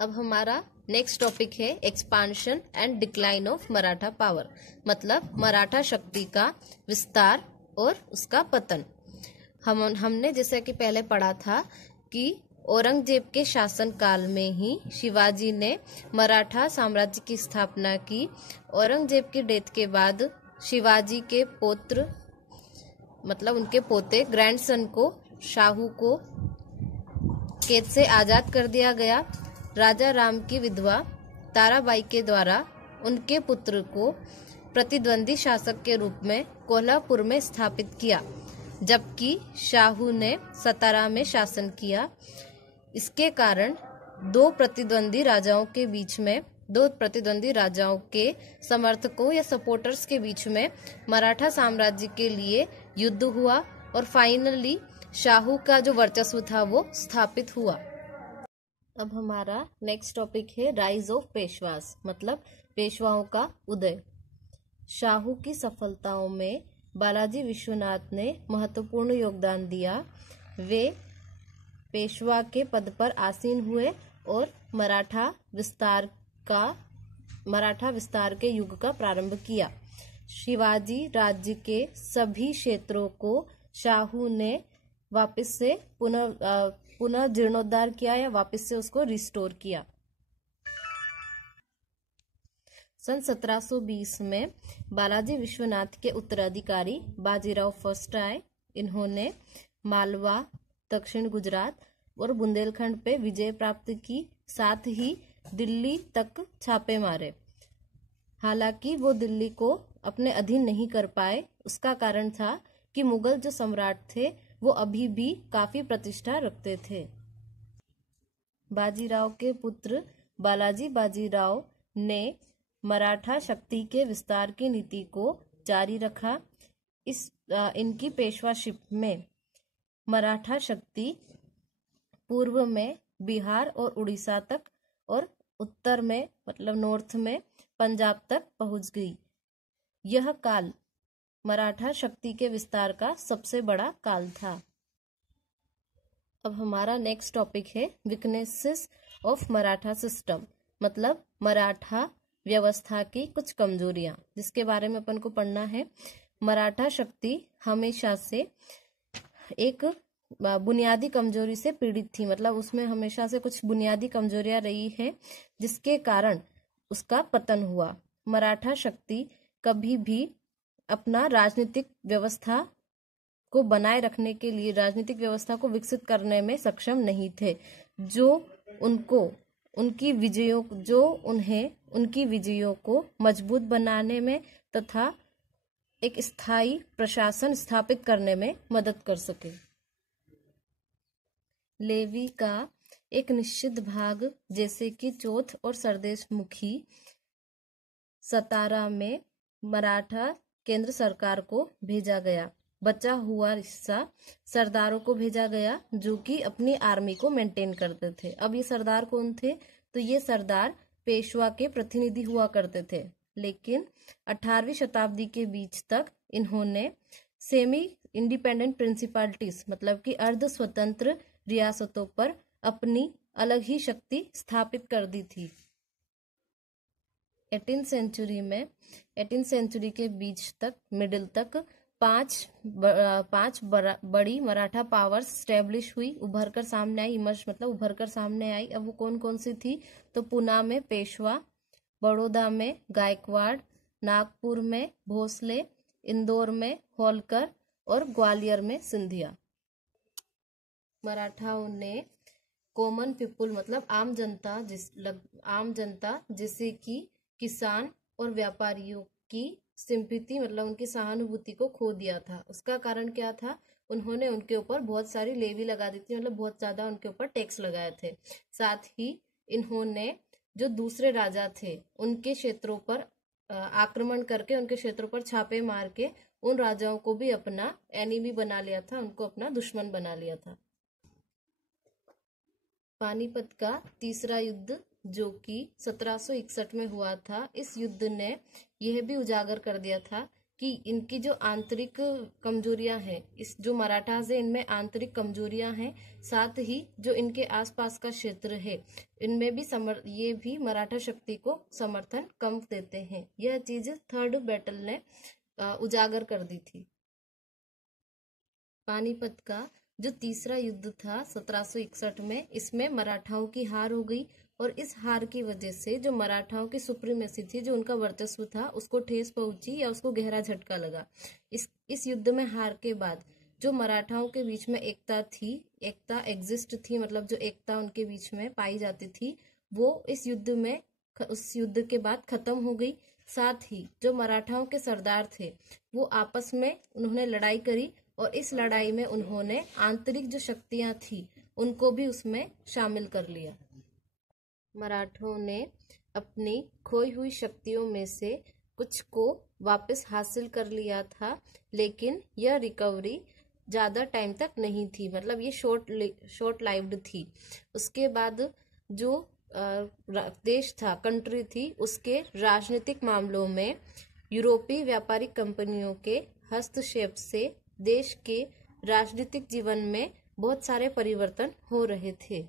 अब हमारा next topic है expansion and decline of Maratha power, मतलब मराठा शक्ति का विस्तार और उसका पतन। हमने जैसे कि पहले पढ़ा था कि औरंगजेब के शासन काल में ही शिवाजी ने मराठा साम्राज्य की स्थापना की। औरंगजेब की डेथ के बाद शिवाजी के पौत्र मतलब उनके पोते ग्रैंडसन को शाहू को कैद से आजाद कर दिया गया। राजा राम की विधवा ताराबाई के द्वारा उनके पुत्र को प्रतिद्वंदी शासक के रूप में कोल्हापुर में स्थापित किया, जबकि शाहू ने सतारा में शासन किया। इसके कारण दो प्रतिद्वंदी राजाओं के समर्थकों या सपोर्टर्स के बीच में मराठा साम्राज्य के लिए युद्ध हुआ और फाइनली शाहू का जो वर्चस्व था वो स्थापित हुआ। अब हमारा नेक्स्ट टॉपिक है राइज ऑफ पेशवास, मतलब पेशवाओं का उदय। शाहू की सफलताओं में बालाजी विश्वनाथ ने महत्वपूर्ण योगदान दिया। वे पेशवा के पद पर आसीन हुए और मराठा विस्तार के युग का प्रारंभ किया। शिवाजी राज्य के सभी क्षेत्रों को शाहू ने वापस से पुनः जीर्णोद्धार किया या वापस से उसको रिस्टोर किया। सन 1720 में बालाजी विश्वनाथ के उत्तराधिकारी बाजीराव फर्स्ट आए। इन्होंने मालवा, दक्षिण गुजरात और बुंदेलखंड पे विजय प्राप्त की, साथ ही दिल्ली तक छापे मारे। हालांकि वो दिल्ली को अपने अधीन नहीं कर पाए। उसका कारण था कि मुगल जो सम्राट थे वो अभी भी काफी प्रतिष्ठा रखते थे। बाजीराव के पुत्र बालाजी बाजीराव ने मराठा शक्ति के विस्तार की नीति को जारी रखा। इनकी पेशवाशिप में मराठा शक्ति पूर्व में बिहार और उड़ीसा तक और उत्तर में मतलब नॉर्थ में पंजाब तक पहुंच गई। यह काल मराठा शक्ति के विस्तार का सबसे बड़ा काल था। अब हमारा नेक्स्ट टॉपिक है वीकनेसेस ऑफ मराठा सिस्टम, मतलब मराठा व्यवस्था की कुछ कमजोरियां, जिसके बारे में अपन को पढ़ना है। मराठा शक्ति हमेशा से एक बुनियादी कमजोरी से पीड़ित थी, मतलब उसमें हमेशा से कुछ बुनियादी कमजोरियां रही है, जिसके कारण उसका पतन हुआ। मराठा शक्ति कभी भी अपना राजनीतिक व्यवस्था को बनाए रखने के लिए, राजनीतिक व्यवस्था को विकसित करने में सक्षम नहीं थे, जो उनकी विजयों को मजबूत बनाने में तथा एक स्थायी प्रशासन स्थापित करने में मदद कर सके। लेवी का एक निश्चित भाग जैसे कि चौथ और सरदेश मुखी सतारा में मराठा केंद्र सरकार को भेजा गया। बचा हुआ हिस्सा सरदारों को भेजा गया, जो कि अपनी आर्मी को मेंटेन करते थे। अब ये सरदार कौन थे? तो ये सरदार पेशवा के प्रतिनिधि हुआ करते थे, लेकिन 18वीं शताब्दी के बीच तक इन्होंने सेमी इंडिपेंडेंट प्रिंसिपलिटीज मतलब कि अर्ध स्वतंत्र रियासतों पर अपनी अलग ही शक्ति स्थापित कर दी थी। 18th सेंचुरी के बीच तक, मिडिल तक पांच बड़ी मराठा पावर्स स्टैब्लिश हुई, उभर कर सामने आई। अब वो कौन कौन सी थी? तो पुणे में पेशवा, बड़ौदा में गायकवाड़, नागपुर में भोसले, इंदौर में होलकर और ग्वालियर में सिंधिया। मराठाओं ने कॉमन पीपुल मतलब आम जनता जैसे कि किसान और व्यापारियों की सिंपैथी मतलब उनकी सहानुभूति को खो दिया था। उसका कारण क्या था? उन्होंने उनके ऊपर बहुत सारी लेवी लगा दी थी, मतलब बहुत ज्यादा उनके ऊपर टैक्स लगाए थे। साथ ही इन्होंने जो दूसरे राजा थे उनके क्षेत्रों पर आक्रमण करके, उनके क्षेत्रों पर छापे मार के उन राजाओं को भी अपना एनिमी बना लिया था, उनको अपना दुश्मन बना लिया था। पानीपत का तीसरा युद्ध जो कि 1761 में हुआ था, इस युद्ध ने यह भी उजागर कर दिया था कि इनकी जो आंतरिक कमजोरियां हैं, इस जो मराठास है इनमें आंतरिक कमजोरियां हैं, साथ ही जो इनके आसपास का क्षेत्र है इनमें भी ये भी मराठा शक्ति को समर्थन कम देते हैं। यह चीज थर्ड बैटल ने उजागर कर दी थी। पानीपत का जो तीसरा युद्ध था 1761 में, इसमें मराठाओं की हार हो गई और इस हार की वजह से जो मराठाओं की सुप्रीमेसी थी, जो उनका वर्चस्व था, उसको ठेस पहुंची या उसको गहरा झटका लगा। इस युद्ध में हार के बाद जो मराठाओं के बीच में एकता एग्जिस्ट थी, मतलब जो एकता उनके बीच में पाई जाती थी, वो उस युद्ध के बाद खत्म हो गई। साथ ही जो मराठाओं के सरदार थे वो आपस में उन्होंने लड़ाई करी और इस लड़ाई में उन्होंने आंतरिक जो शक्तियां थी उनको भी उसमें शामिल कर लिया। मराठों ने अपनी खोई हुई शक्तियों में से कुछ को वापस हासिल कर लिया था, लेकिन यह रिकवरी ज्यादा टाइम तक नहीं थी, मतलब ये शॉर्ट लाइव्ड थी। उसके बाद जो देश था, कंट्री थी, उसके राजनीतिक मामलों में यूरोपीय व्यापारिक कंपनियों के हस्तक्षेप से देश के राजनीतिक जीवन में बहुत सारे परिवर्तन हो रहे थे।